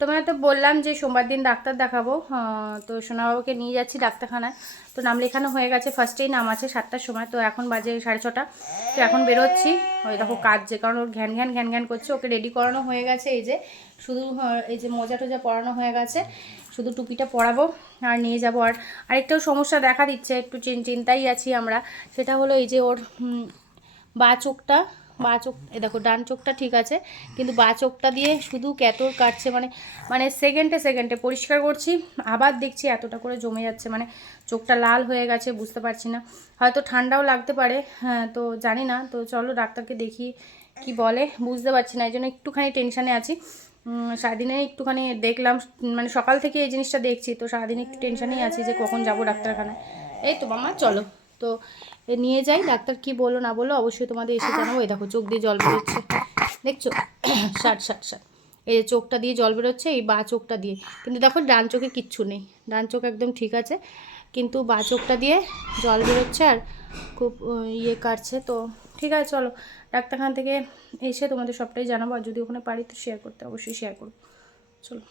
তোমায় তো বললাম যে সোমবার দিন ডাক্তার দেখাবো, তো সোনাবাবুকে নিয়ে যাচ্ছি ডাক্তারখানায়। তো নাম লেখানো হয়ে গেছে, ফার্স্টেই নাম আছে 7টার সময়, তো এখন বাজে 6:30। তো এখন বেরোচ্ছি। ওই দেখো কাঁদছে, কারণ ওর ঘ্যান ঘ্যান ঘ্যান ঘ্যান করছে। ওকে রেডি করানো হয়ে গেছে, এই যে শুধু এই যে মোজা টোজা পরানো হয়ে গেছে, শুধু টুপিটা পরাবো আর নিয়ে যাবো। আর আরেকটাও সমস্যা দেখা দিচ্ছে, একটু চিন্তাই আছি আমরা। সেটা হলো এই যে ওর বাঁ চোখটা, এ দেখো ডান চোখটা ঠিক আছে, কিন্তু বাঁ চোখটা দিয়ে শুধু ক্যাথর কাটছে, মানে সেকেন্ডে সেকেন্ডে পরিষ্কার করছি, আবার দেখছি এতটা করে জমে যাচ্ছে, মানে চোখটা লাল হয়ে গেছে, বুঝতে পারছি না, হয়তো ঠান্ডাও লাগতে পারে। হ্যাঁ, তো জানি না, তো চলো ডাক্তারকে দেখি কি বলে, বুঝতে পারছি না, এই জন্য একটুখানি টেনশানে আছি। সারাদিনে একটুখানি দেখলাম, মানে সকাল থেকে এই জিনিসটা দেখছি, তো সারাদিন একটু টেনশানেই আছি যে কখন যাব ডাক্তারখানায়। এই তো মামা চলো, তো নিয়ে যাই, ডাক্তার কি বললো না বললো অবশ্যই তোমাদের এসে জানাবো। এই দেখো চোখ দিয়ে জল বেরোচ্ছে, দেখছো? ষাট ষাট ষাট এই যে চোখটা দিয়ে জল বেরোচ্ছে, এই বাঁ চোখটা দিয়ে, কিন্তু দেখো ডান চোখে কিচ্ছু নেই, ডান চোখ একদম ঠিক আছে, কিন্তু বাঁ চোখটা দিয়ে জল বেরোচ্ছে আর খুব ইয়ে কাটছে। তো ঠিক আছে চলো, ডাক্তারখানা থেকে এসে তোমাদের সবটাই জানাবো, আর যদি ওখানে পারি তো শেয়ার করতে অবশ্যই শেয়ার করবো। চলো।